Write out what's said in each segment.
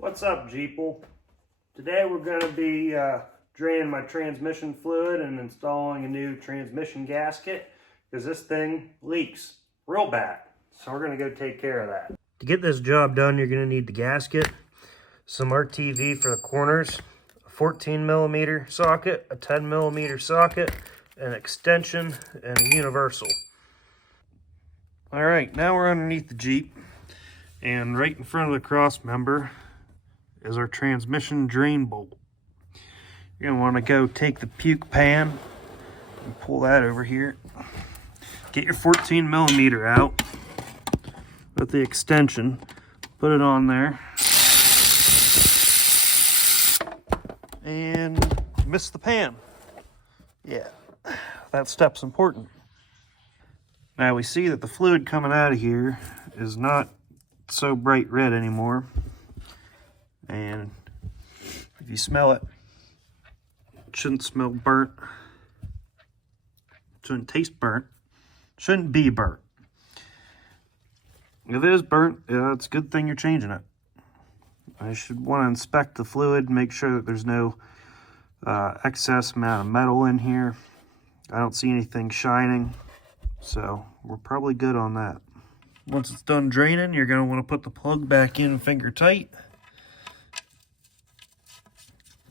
What's up, Jeeple? Today we're going to be draining my transmission fluid and installing a new transmission gasket because this thing leaks real bad. So we're going to go take care of that. To get this job done, you're going to need the gasket, some RTV for the corners, a 14mm socket, a 10mm socket, an extension, and a universal. Alright, now we're underneath the Jeep, and right in front of the cross member is our transmission drain bolt. You're going to want to go take the puke pan and pull that over here. Get your 14mm out with the extension, put it on there, and miss the pan. Yeah, that step's important. Now we see that the fluid coming out of here is not so bright red anymore, and if you smell it, it shouldn't smell burnt, it shouldn't taste burnt, it shouldn't be burnt. If it is burnt, it's a good thing you're changing it. I should want to inspect the fluid, make sure that there's no excess amount of metal in here. I don't see anything shining, so we're probably good on that. Once it's done draining, you're going to want to put the plug back in finger tight,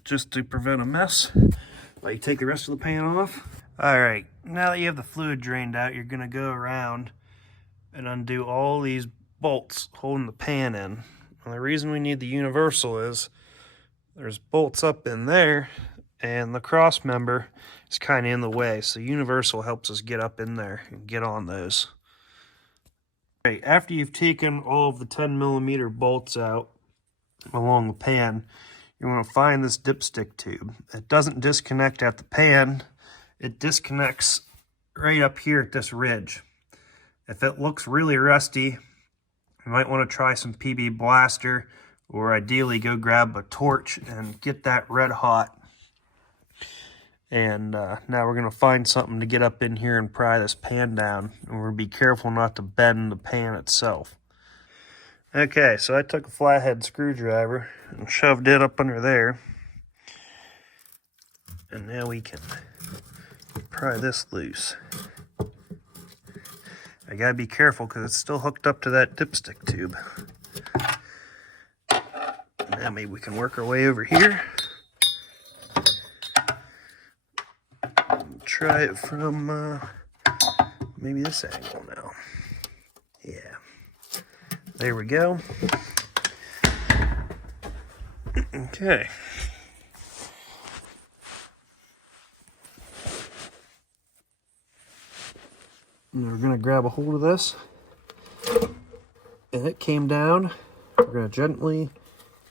just to prevent a mess while you take the rest of the pan off. Alright, now that you have the fluid drained out, you're going to go around and undo all these bolts holding the pan in. And the reason we need the universal is there's bolts up in there and the cross member is kind of in the way, so universal helps us get up in there and get on those. Right, after you've taken all of the 10mm bolts out along the pan, you want to find this dipstick tube. It doesn't disconnect at the pan, it disconnects right up here at this ridge. If it looks really rusty, you might want to try some PB Blaster, or ideally go grab a torch and get that red hot. And now we're going to find something to get up in here and pry this pan down. And we're going to be careful not to bend the pan itself. Okay, so I took a flathead screwdriver and shoved it up under there. And now we can pry this loose. I gotta be careful because it's still hooked up to that dipstick tube. Now maybe we can work our way over here. Try it from maybe this angle now. Yeah, there we go. Okay. And we're gonna grab a hold of this, and it came down. We're gonna gently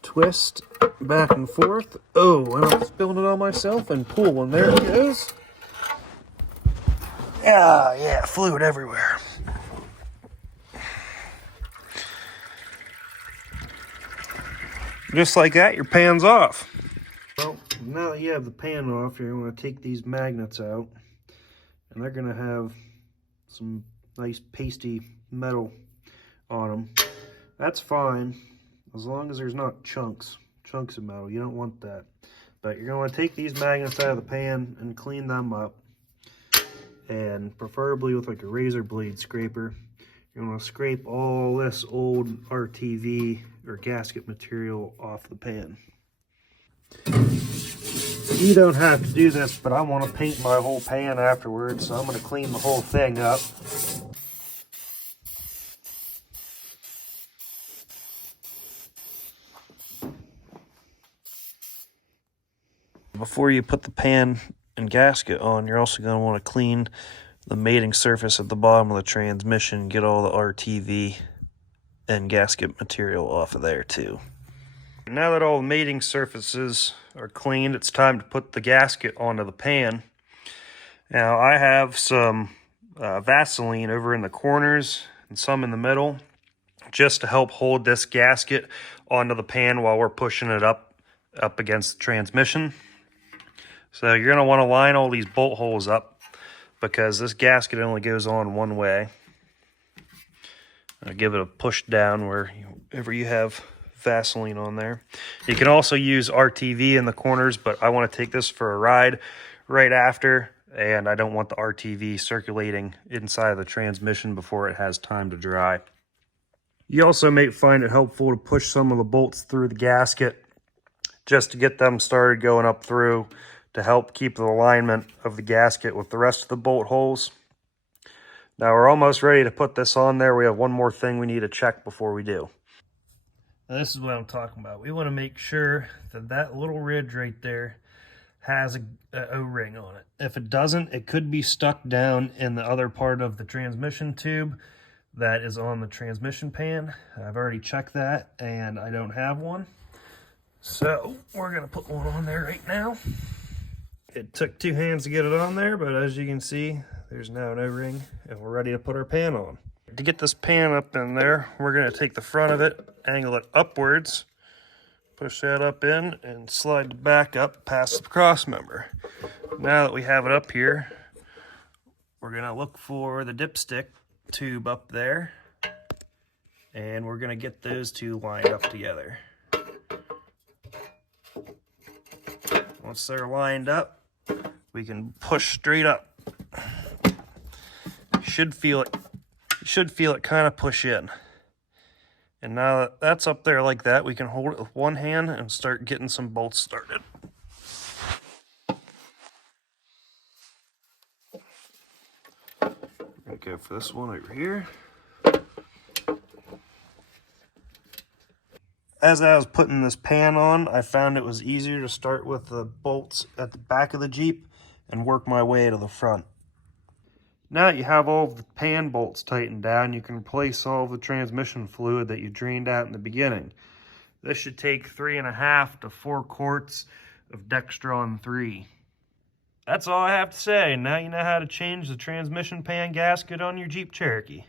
twist back and forth. Oh, and I'm spilling it on myself, and pull, and there it goes. Yeah, fluid everywhere. Just like that, your pan's off. Well, now that you have the pan off, you're going to take these magnets out, and they're going to have some nice pasty metal on them. That's fine, as long as there's not chunks of metal. You don't want that. But you're going to take these magnets out of the pan and clean them up, and preferably with like a razor blade scraper. You're going to scrape all this old RTV or gasket material off the pan. You don't have to do this, but I want to paint my whole pan afterwards, so I'm going to clean the whole thing up. Before you put the pan and gasket on, you're also going to want to clean the mating surface at the bottom of the transmission, get all the RTV and gasket material off of there too. Now that all the mating surfaces are cleaned, it's time to put the gasket onto the pan. Now I have some Vaseline over in the corners and some in the middle, just to help hold this gasket onto the pan while we're pushing it up against the transmission. So you're going to want to line all these bolt holes up, because this gasket only goes on one way. I'll give it a push down wherever you have Vaseline on there. You can also use RTV in the corners, but I want to take this for a ride right after, and I don't want the RTV circulating inside of the transmission before it has time to dry. You also may find it helpful to push some of the bolts through the gasket just to get them started going up through to help keep the alignment of the gasket with the rest of the bolt holes. Now we're almost ready to put this on there. We have one more thing we need to check before we do. Now this is what I'm talking about. We want to make sure that that little ridge right there has a O-ring on it. If it doesn't, it could be stuck down in the other part of the transmission tube that is on the transmission pan. I've already checked that and I don't have one. So we're gonna put one on there right now. It took 2 hands to get it on there, but as you can see, there's now an O-ring and we're ready to put our pan on. To get this pan up in there, we're gonna take the front of it, angle it upwards, push that up in and slide the back up past the cross member. Now that we have it up here, we're gonna look for the dipstick tube up there and we're gonna get those two lined up together. Once they're lined up, we can push straight up. You should feel it kind of push in. And now that that's up there like that, we can hold it with one hand and start getting some bolts started. I'm gonna go for this one over here. As I was putting this pan on, I found it was easier to start with the bolts at the back of the Jeep and work my way to the front. Now that you have all of the pan bolts tightened down, you can replace all of the transmission fluid that you drained out in the beginning. This should take 3.5 to 4 quarts of Dextron 3. That's all I have to say. Now you know how to change the transmission pan gasket on your Jeep Cherokee.